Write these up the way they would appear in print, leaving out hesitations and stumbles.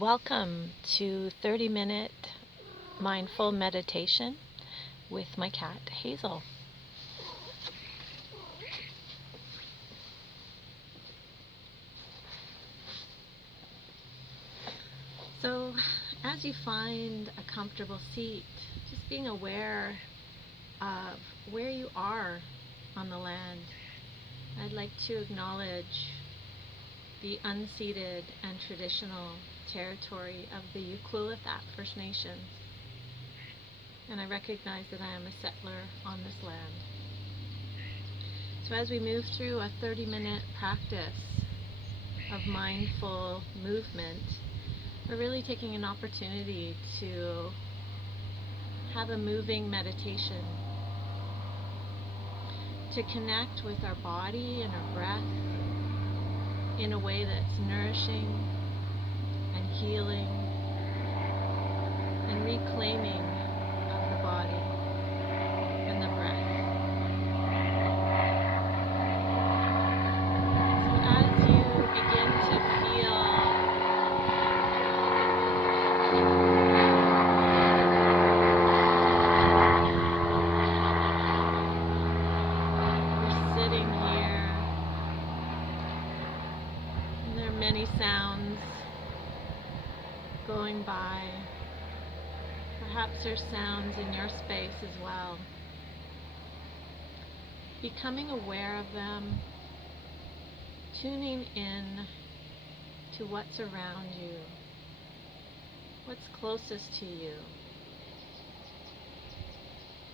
Welcome to 30-minute mindful meditation with my cat Hazel. So, as you find a comfortable seat, just being aware of where you are on the land, I'd like to acknowledge the unceded and traditional territory of the Ucluelet First Nations, and I recognize that I am a settler on this land. So as we move through a 30-minute practice of mindful movement, we're really taking an opportunity to have a moving meditation, to connect with our body and our breath in a way that's nourishing and healing and reclaiming of the body and the breath. So as you begin to feel you're sitting here, and there are many sounds going by. Perhaps there's sounds in your space as well. Becoming aware of them, tuning in to what's around you, what's closest to you,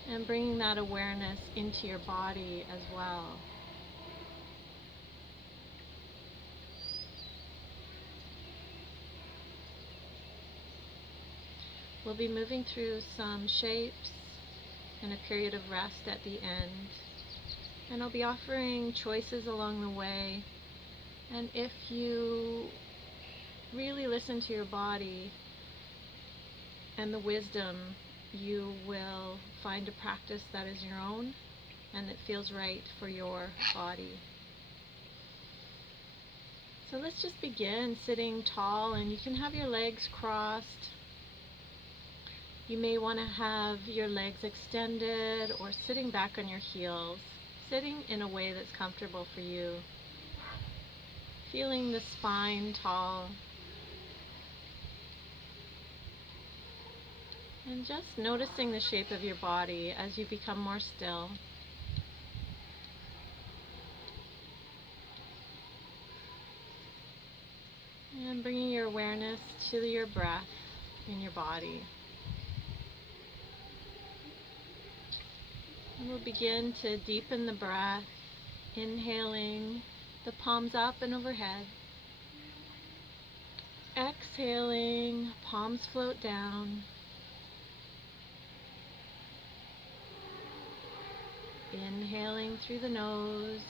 and bringing that awareness into your body as well. We'll be moving through some shapes and a period of rest at the end, and I'll be offering choices along the way. And if you really listen to your body and the wisdom, you will find a practice that is your own and that feels right for your body. So let's just begin sitting tall, and you can have your legs crossed. You may want to have your legs extended or sitting back on your heels, sitting in a way that's comfortable for you. Feeling the spine tall. And just noticing the shape of your body as you become more still. And bringing your awareness to your breath in your body. And we'll begin to deepen the breath, inhaling the palms up and overhead. Exhaling, palms float down. Inhaling through the nose.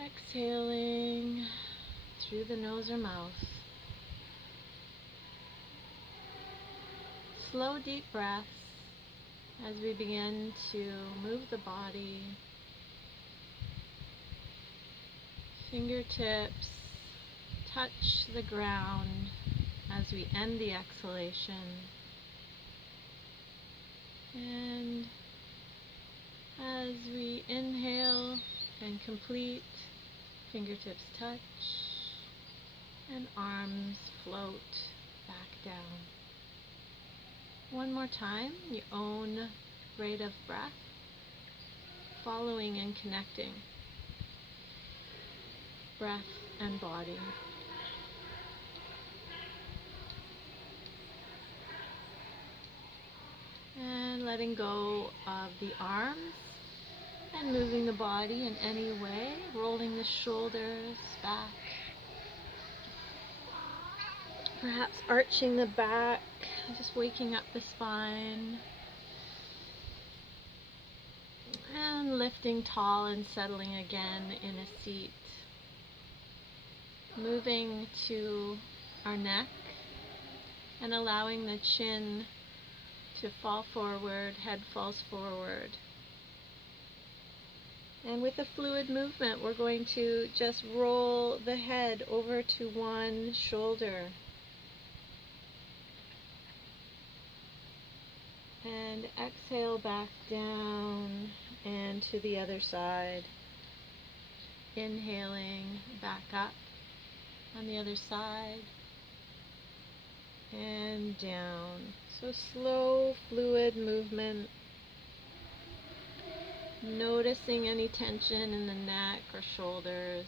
Exhaling through the nose or mouth. Slow, deep breaths as we begin to move the body. Fingertips touch the ground as we end the exhalation. And as we inhale and complete, fingertips touch and arms float back down. One more time, your own rate of breath, following and connecting breath and body. And letting go of the arms and moving the body in any way, rolling the shoulders back. Perhaps arching the back, just waking up the spine. And lifting tall and settling again in a seat. Moving to our neck and allowing the chin to fall forward, head falls forward. And with a fluid movement, we're going to just roll the head over to one shoulder. And exhale back down and to the other side. Inhaling back up on the other side. And down. So slow, fluid movement. Noticing any tension in the neck or shoulders.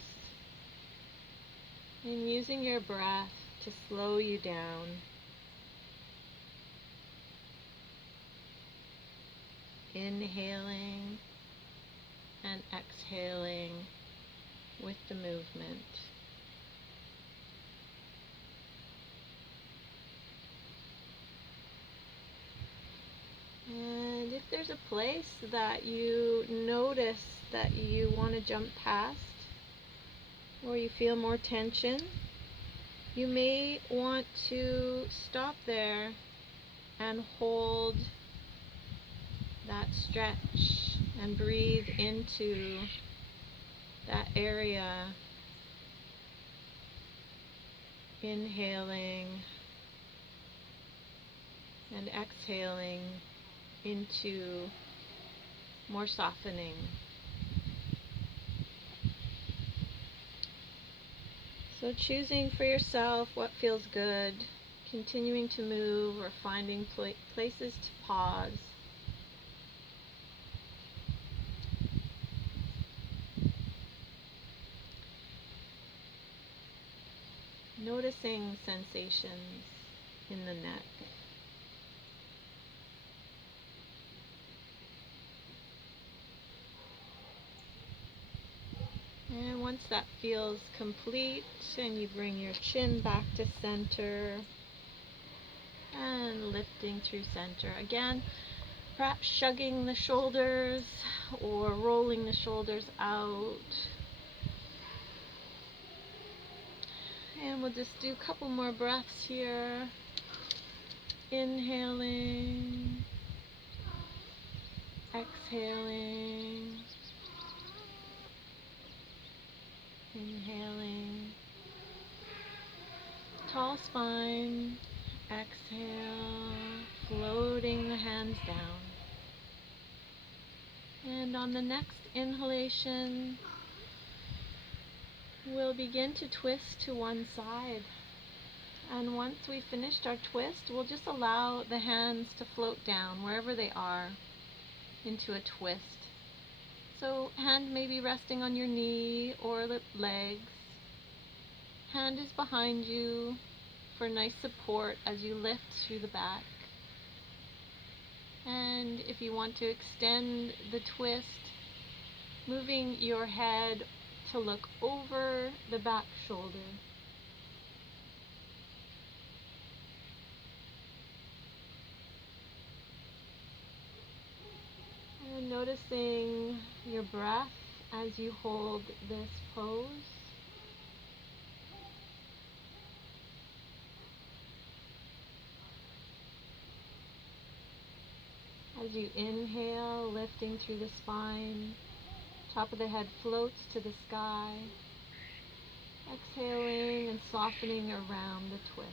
And using your breath to slow you down. Inhaling and exhaling with the movement. And if there's a place that you notice that you want to jump past, or you feel more tension, you may want to stop there and hold that stretch and breathe into that area. Inhaling and exhaling into more softening. So choosing for yourself what feels good, continuing to move or finding places to pause. Noticing sensations in the neck. And once that feels complete, and you bring your chin back to center and lifting through center. Again, perhaps shrugging the shoulders or rolling the shoulders out. And we'll just do a couple more breaths here. Inhaling, exhaling, inhaling. Tall spine, exhale, floating the hands down. And on the next inhalation, we'll begin to twist to one side. And once we've finished our twist, we'll just allow the hands to float down wherever they are into a twist. So hand may be resting on your knee or legs. Hand is behind you for nice support as you lift through the back. And if you want to extend the twist, moving your head to look over the back shoulder. And noticing your breath as you hold this pose. As you inhale, lifting through the spine, top of the head floats to the sky. Exhaling and softening around the twist.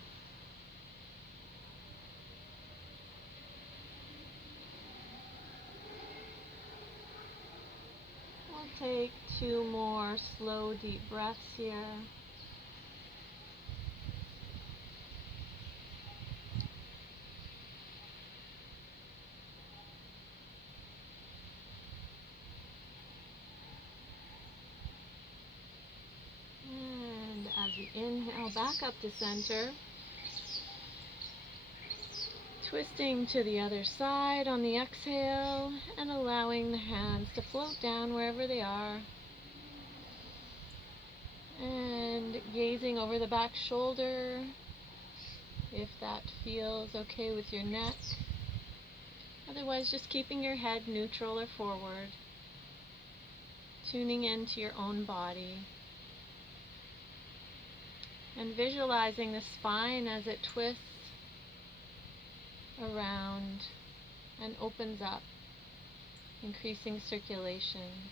We'll take 2 more slow, deep breaths here. And as you inhale back up to center, twisting to the other side on the exhale and allowing the hands to float down wherever they are. And gazing over the back shoulder, if that feels okay with your neck. Otherwise, just keeping your head neutral or forward, tuning into your own body. And visualizing the spine as it twists around and opens up, increasing circulation.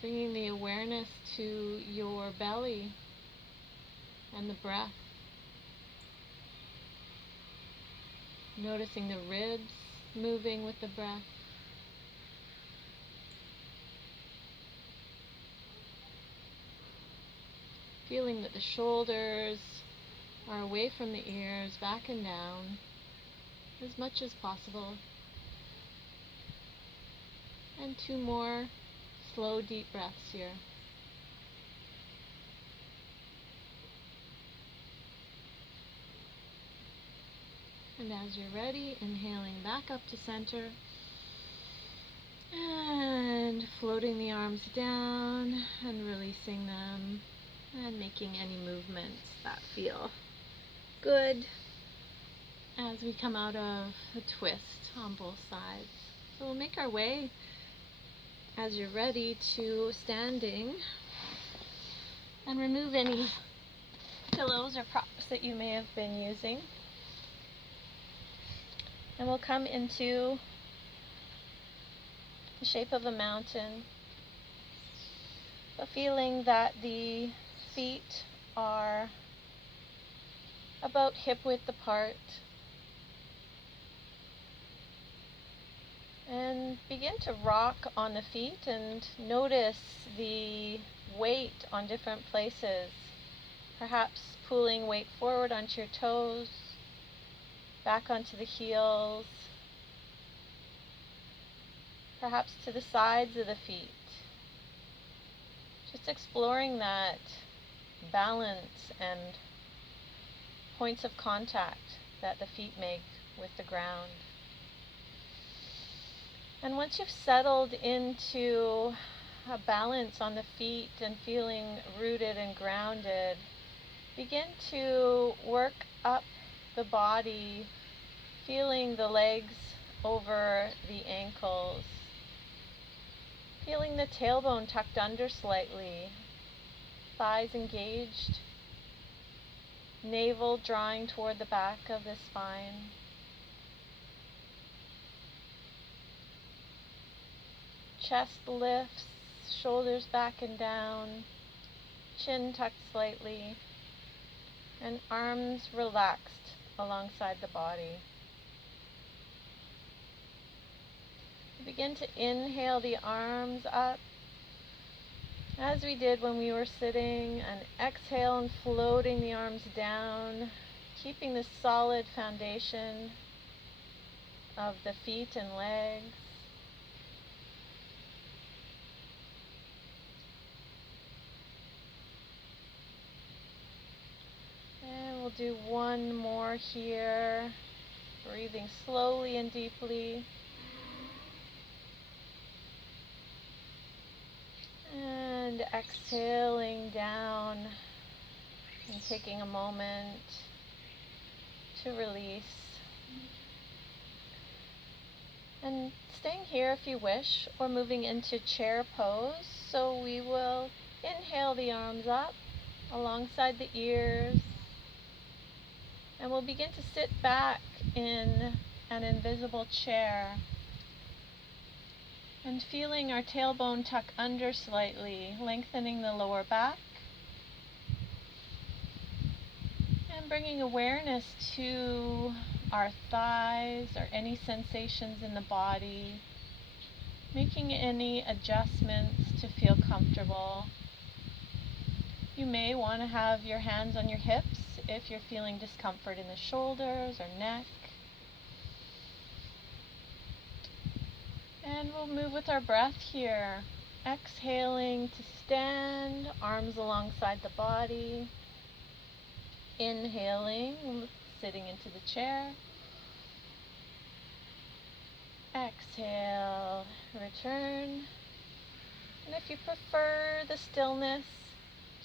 Bringing the awareness to your belly and the breath. Noticing the ribs moving with the breath. Feeling that the shoulders are away from the ears, back and down, as much as possible. And 2 more slow, deep breaths here. And as you're ready, inhaling back up to center. And floating the arms down and releasing them. And making any movements that feel good as we come out of a twist on both sides. So we'll make our way, as you're ready, to standing and remove any pillows or props that you may have been using. And we'll come into the shape of a mountain, but feeling that the feet are about hip width apart. And begin to rock on the feet and notice the weight on different places. Perhaps pulling weight forward onto your toes, back onto the heels, perhaps to the sides of the feet. Just exploring that balance and points of contact that the feet make with the ground. And once you've settled into a balance on the feet and feeling rooted and grounded, begin to work up the body, feeling the legs over the ankles, feeling the tailbone tucked under slightly, thighs engaged, navel drawing toward the back of the spine. Chest lifts, shoulders back and down, chin tucked slightly, and arms relaxed alongside the body. Begin to inhale the arms up, as we did when we were sitting, and exhale and floating the arms down, keeping the solid foundation of the feet and legs. And we'll do one more here, breathing slowly and deeply. And exhaling down and taking a moment to release. And staying here if you wish, or moving into chair pose. So we will inhale the arms up alongside the ears. And we'll begin to sit back in an invisible chair. And feeling our tailbone tuck under slightly, lengthening the lower back. And bringing awareness to our thighs or any sensations in the body. Making any adjustments to feel comfortable. You may want to have your hands on your hips if you're feeling discomfort in the shoulders or neck. And we'll move with our breath here. Exhaling to stand, arms alongside the body. Inhaling, sitting into the chair. Exhale, return. And if you prefer the stillness,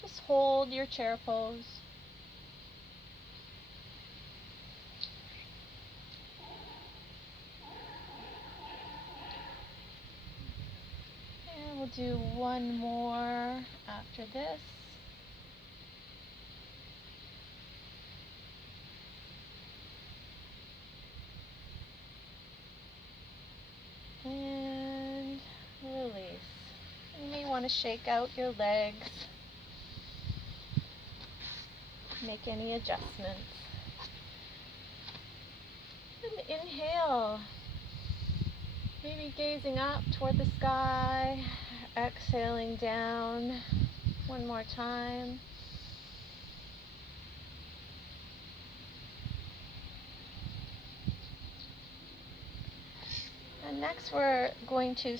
just hold your chair pose. And we'll do one more after this. And release. You may want want to shake out your legs, make any adjustments. And inhale, maybe gazing up toward the sky, exhaling down one more time. And next we're going to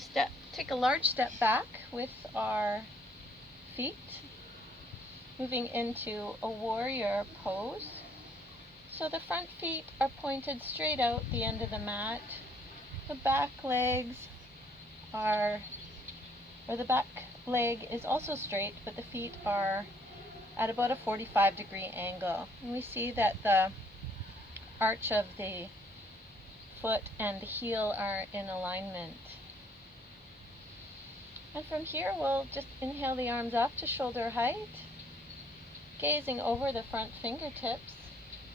take a large step back with our feet, moving into a warrior pose. So the front feet are pointed straight out the end of the mat. The back leg is also straight, but the feet are at about a 45-degree angle. And we see that the arch of the foot and the heel are in alignment. And from here we'll just inhale the arms up to shoulder height, gazing over the front fingertips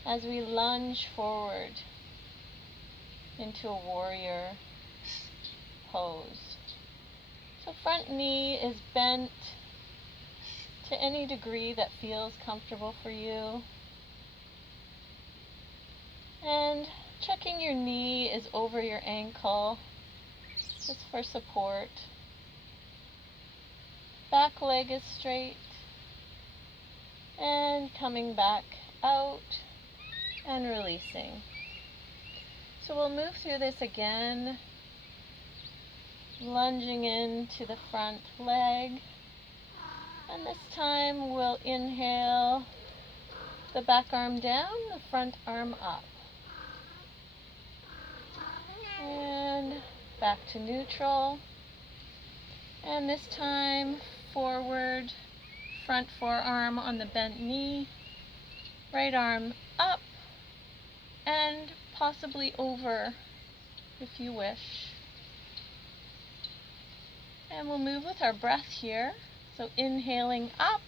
as we lunge forward into a warrior pose. So front knee is bent to any degree that feels comfortable for you. And checking your knee is over your ankle, just for support. Back leg is straight, and coming back out and releasing. So we'll move through this again, lunging into the front leg, and this time we'll inhale the back arm down, the front arm up. And back to neutral. And this time forward, front forearm on the bent knee, right arm up and possibly over if you wish. And we'll move with our breath here. So inhaling up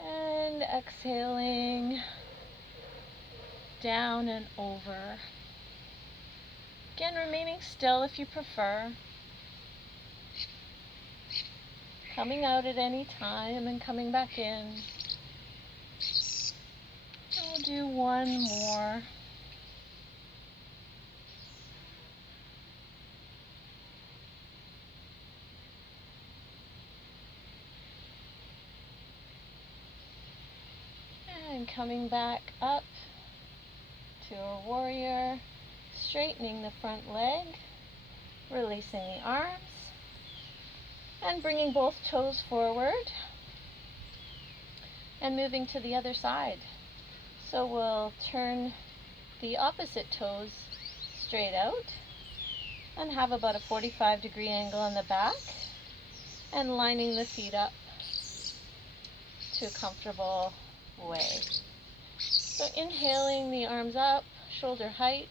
and exhaling down and over. Again, remaining still if you prefer. Coming out at any time and coming back in. And we'll do one more. And coming back up to a warrior, straightening the front leg, releasing the arms, and bringing both toes forward, and moving to the other side. So we'll turn the opposite toes straight out, and have about a 45-degree angle on the back, and lining the feet up to a comfortable way. So inhaling the arms up, shoulder height,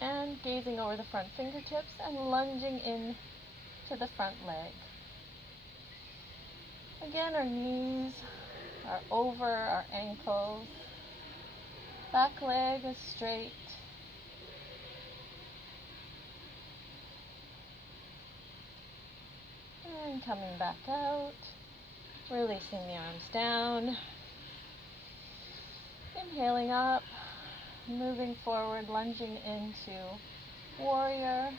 and gazing over the front fingertips and lunging in to the front leg. Again, our knees are over our ankles. Back leg is straight. And coming back out, releasing the arms down. Inhaling up, moving forward, lunging into warrior.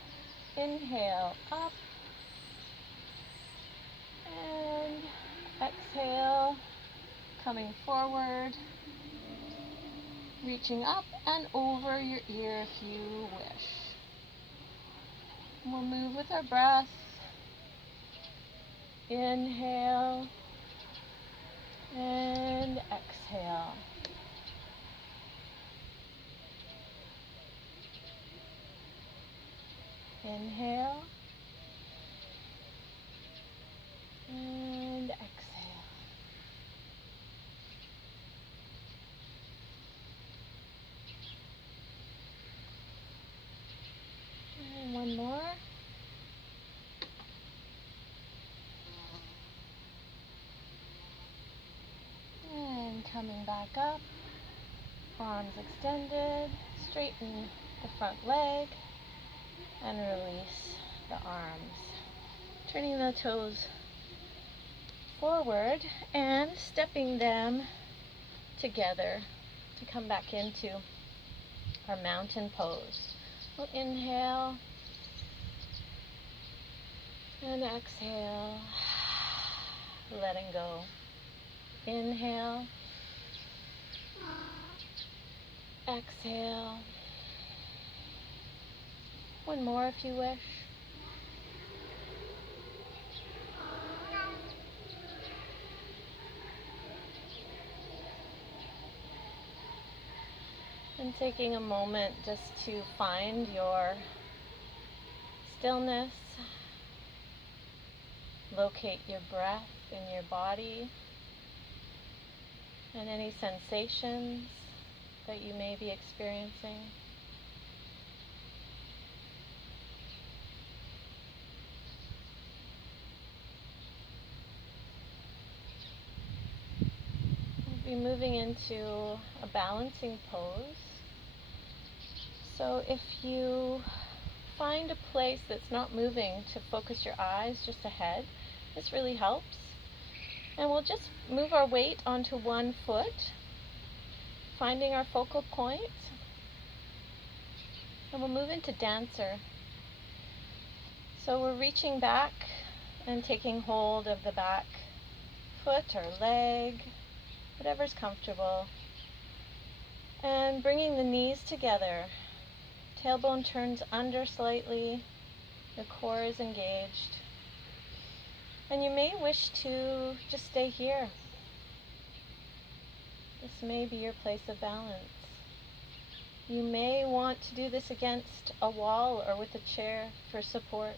Inhale up, and exhale, coming forward, reaching up and over your ear if you wish. We'll move with our breath. Inhale and exhale. Inhale and exhale. And one more. And coming back up, arms extended, straighten the front leg, And release the arms. Turning the toes forward and stepping them together to come back into our mountain pose. We'll inhale and exhale, letting go. Inhale, exhale. One more if you wish. And taking a moment just to find your stillness, locate your breath in your body and any sensations that you may be experiencing. We'll be moving into a balancing pose. So if you find a place that's not moving, to focus your eyes just ahead, this really helps. And we'll just move our weight onto one foot, finding our focal point. And we'll move into dancer. So we're reaching back and taking hold of the back foot or leg, whatever's comfortable. And bringing the knees together. Tailbone turns under slightly, the core is engaged. And you may wish to just stay here. This may be your place of balance. You may want to do this against a wall or with a chair for support.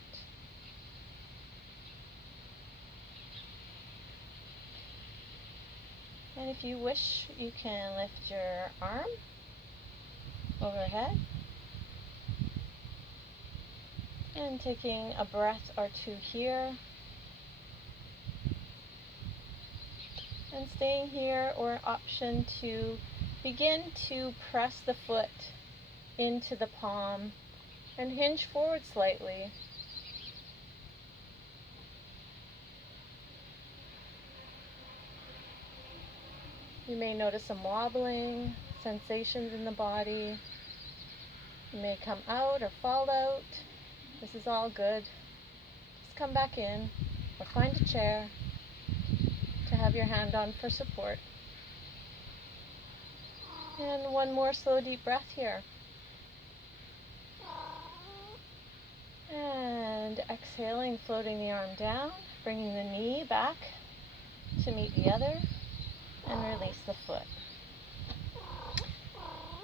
And if you wish, you can lift your arm overhead. And taking a breath or two here. And staying here, or option to begin to press the foot into the palm and hinge forward slightly. You may notice some wobbling, sensations in the body. You may come out or fall out. This is all good. Just come back in or find a chair to have your hand on for support. And one more slow deep breath here. And exhaling, floating the arm down, bringing the knee back to meet the other, and release the foot.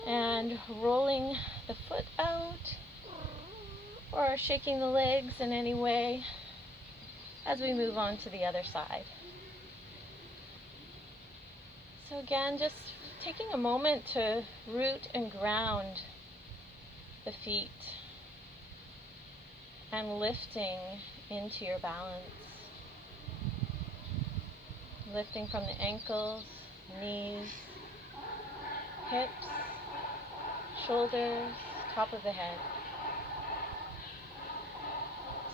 And rolling the foot out, or shaking the legs in any way as we move on to the other side. So again, just taking a moment to root and ground the feet and lifting into your balance. Lifting from the ankles, knees, hips, shoulders, top of the head.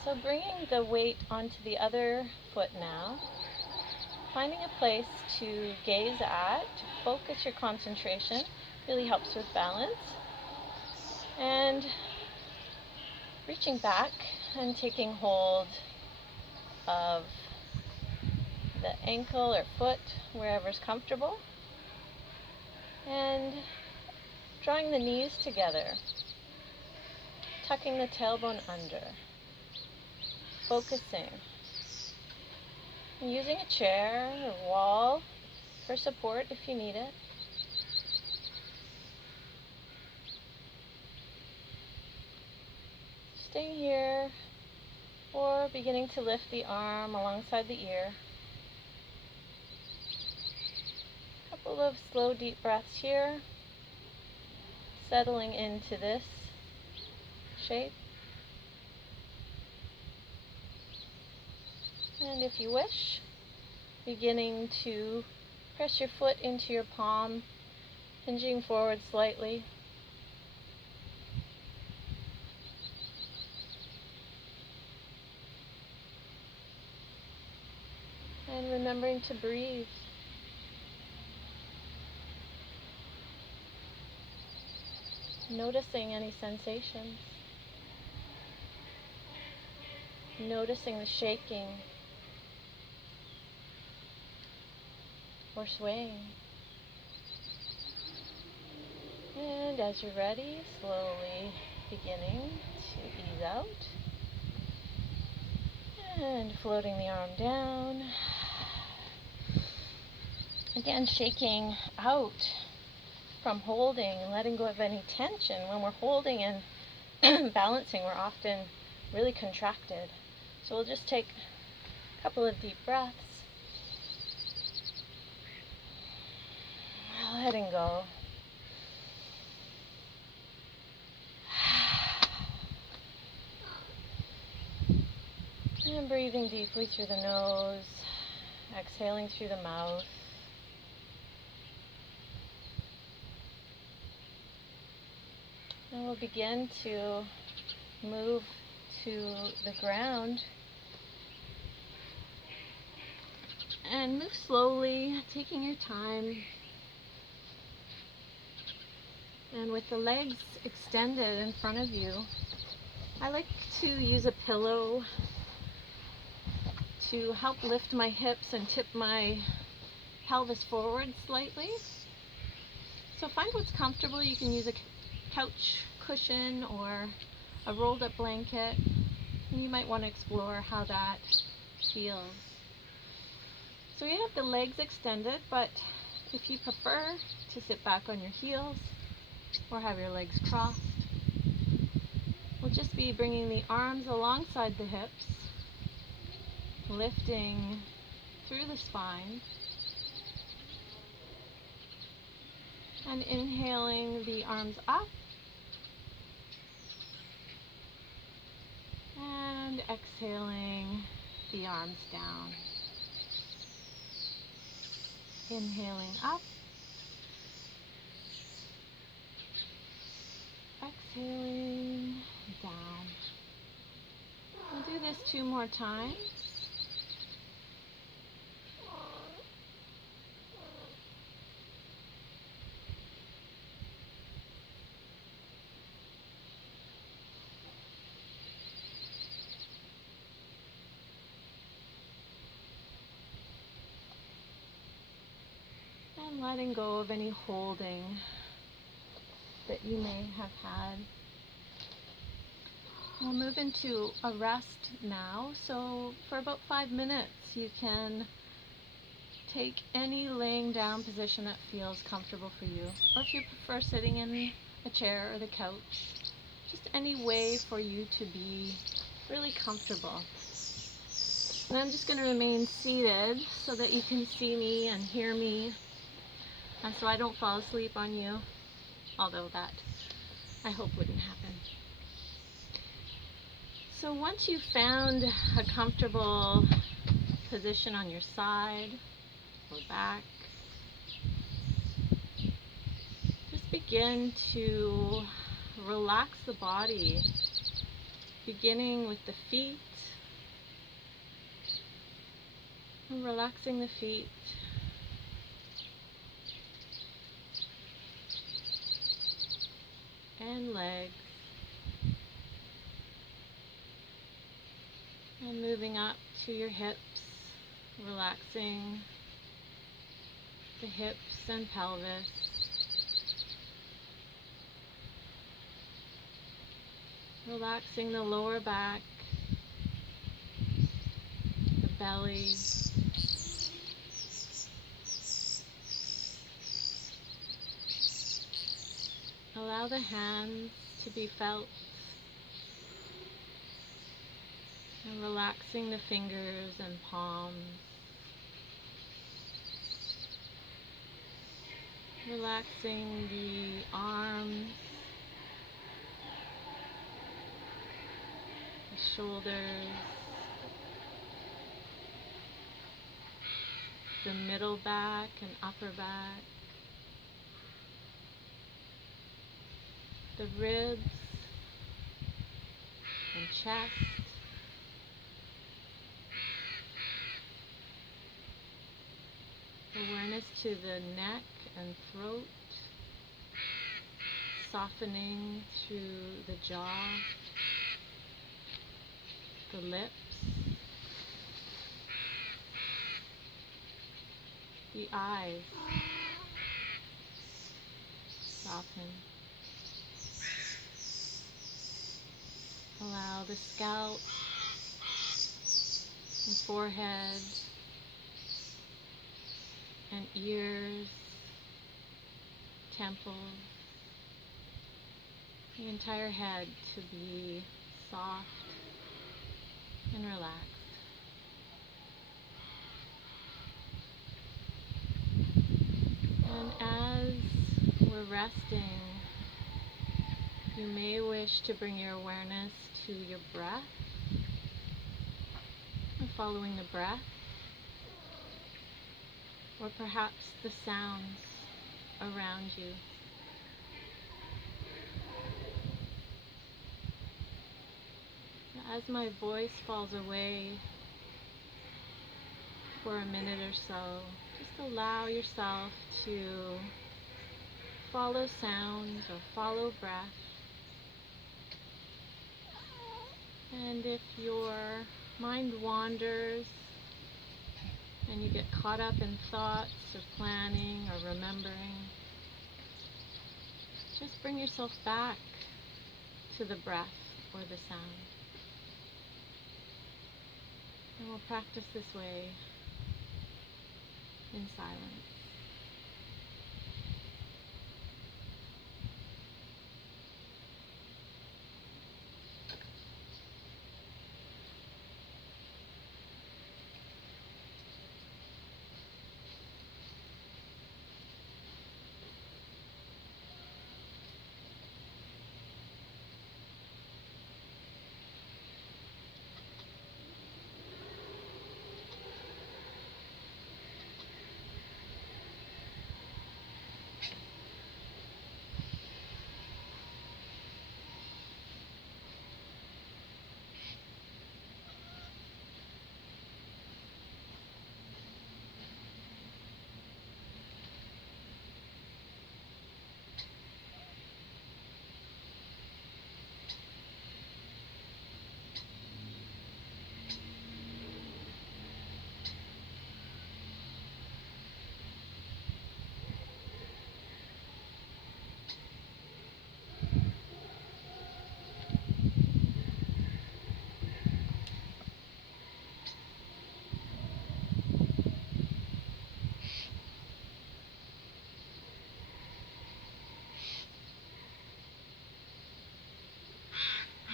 So bringing the weight onto the other foot now, finding a place to gaze at, to focus your concentration, really helps with balance. And reaching back and taking hold of the ankle or foot, wherever's comfortable. And drawing the knees together, tucking the tailbone under, focusing. And using a chair or wall for support if you need it. Staying here, or beginning to lift the arm alongside the ear. A couple of slow deep breaths here, settling into this shape. And if you wish, beginning to press your foot into your palm, hinging forward slightly. And remembering to breathe. Noticing any sensations. Noticing the shaking or swaying. And as you're ready, slowly beginning to ease out. And floating the arm down. Again, shaking out from holding and letting go of any tension. When we're holding and balancing, we're often really contracted. So we'll just take a couple of deep breaths. Letting go. And breathing deeply through the nose, exhaling through the mouth. And we'll begin to move to the ground. And move slowly, taking your time. And with the legs extended in front of you, I like to use a pillow to help lift my hips and tip my pelvis forward slightly. So find what's comfortable. You can use a couch cushion or a rolled up blanket. And you might want to explore how that feels. So you have the legs extended, but if you prefer to sit back on your heels or have your legs crossed, we'll just be bringing the arms alongside the hips, lifting through the spine, and inhaling the arms up, and exhaling the arms down. Inhaling up, exhaling down. We'll do this 2 more times. And letting go of any holding that you may have had. We'll move into a rest now. So for about 5 minutes, you can take any laying down position that feels comfortable for you. Or if you prefer sitting in a chair or the couch, just any way for you to be really comfortable. And I'm just going to remain seated so that you can see me and hear me, and so I don't fall asleep on you, although that I hope wouldn't happen. So once you've found a comfortable position on your side or back, just begin to relax the body, beginning with the feet, and relaxing the feet, and legs, and moving up to your hips, relaxing the hips and pelvis, relaxing the lower back, the belly, allow the hands to be felt, and relaxing the fingers and palms, relaxing the arms, the shoulders, the middle back and upper back, the ribs and chest, awareness to the neck and throat, softening through the jaw, the lips, the eyes, soften. Allow the scalp and forehead and ears, temples, the entire head to be soft and relaxed. And as we're resting, you may wish to bring your awareness to your breath, or following the breath, or perhaps the sounds around you. As my voice falls away for a minute or so, just allow yourself to follow sound or follow breath. And if your mind wanders and you get caught up in thoughts or planning or remembering, just bring yourself back to the breath or the sound. And we'll practice this way in silence.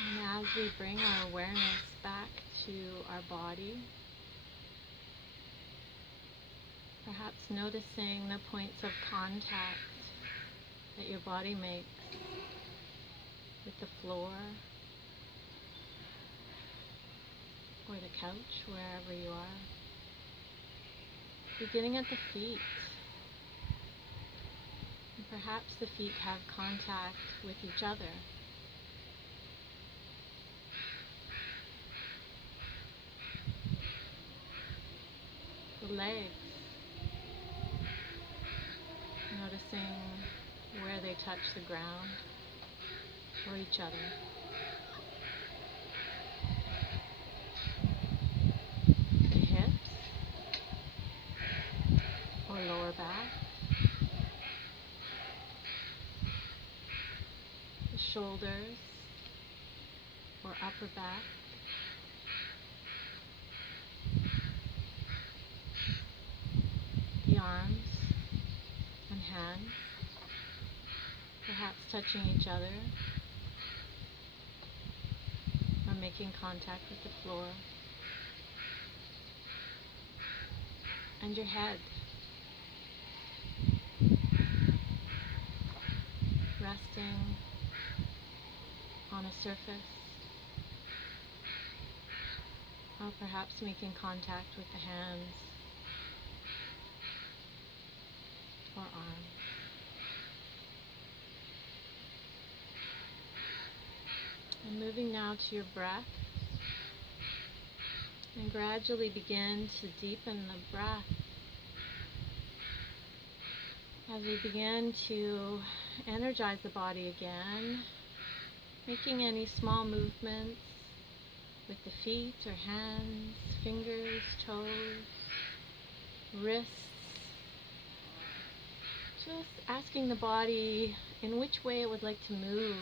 And as we bring our awareness back to our body, perhaps noticing the points of contact that your body makes with the floor or the couch, wherever you are. Beginning at the feet. And perhaps the feet have contact with each other. The legs. Noticing where they touch the ground or each other. The hips or lower back. The shoulders or upper back. The arms and hands, perhaps touching each other or making contact with the floor. And your head, resting on a surface, or perhaps making contact with the hands or arms. And moving now to your breath, and gradually begin to deepen the breath As we begin to energize the body again, making any small movements with the feet or hands, fingers, toes, wrists. Just asking the body in which way it would like to move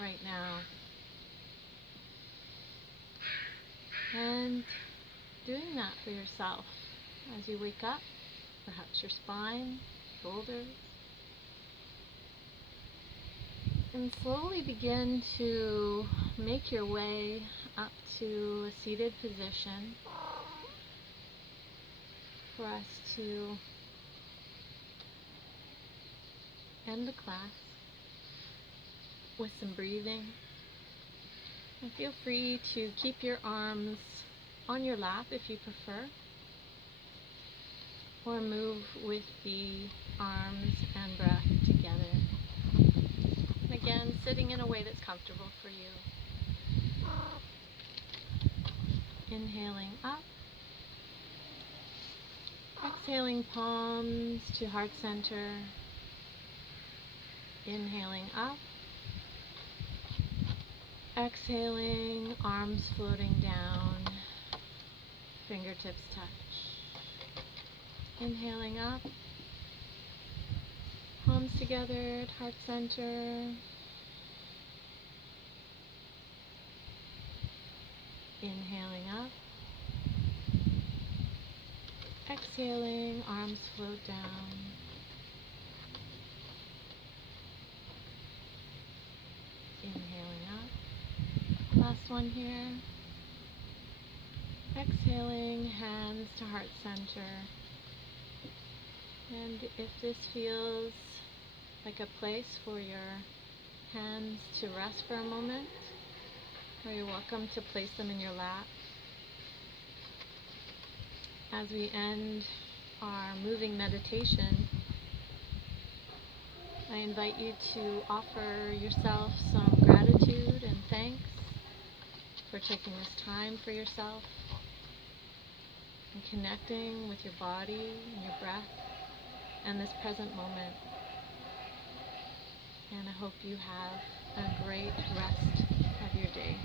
right now. And doing that for yourself as you wake up, perhaps your spine, shoulders. And slowly begin to make your way up to a seated position for us to end the class with some breathing. And feel free to keep your arms on your lap if you prefer, or move with the arms and breath together. And again, sitting in a way that's comfortable for you. Inhaling up. Exhaling, palms to heart center. Inhaling up. Exhaling, arms floating down, fingertips touch. Inhaling up, palms together at heart center. Inhaling up. Exhaling, arms float down. Inhaling up. Last one here. Exhaling, hands to heart center. And if this feels like a place for your hands to rest for a moment, or you're welcome to place them in your lap. As we end our moving meditation, I invite you to offer yourself some gratitude and thanks for taking this time for yourself and connecting with your body and your breath and this present moment. And I hope you have a great rest of your day.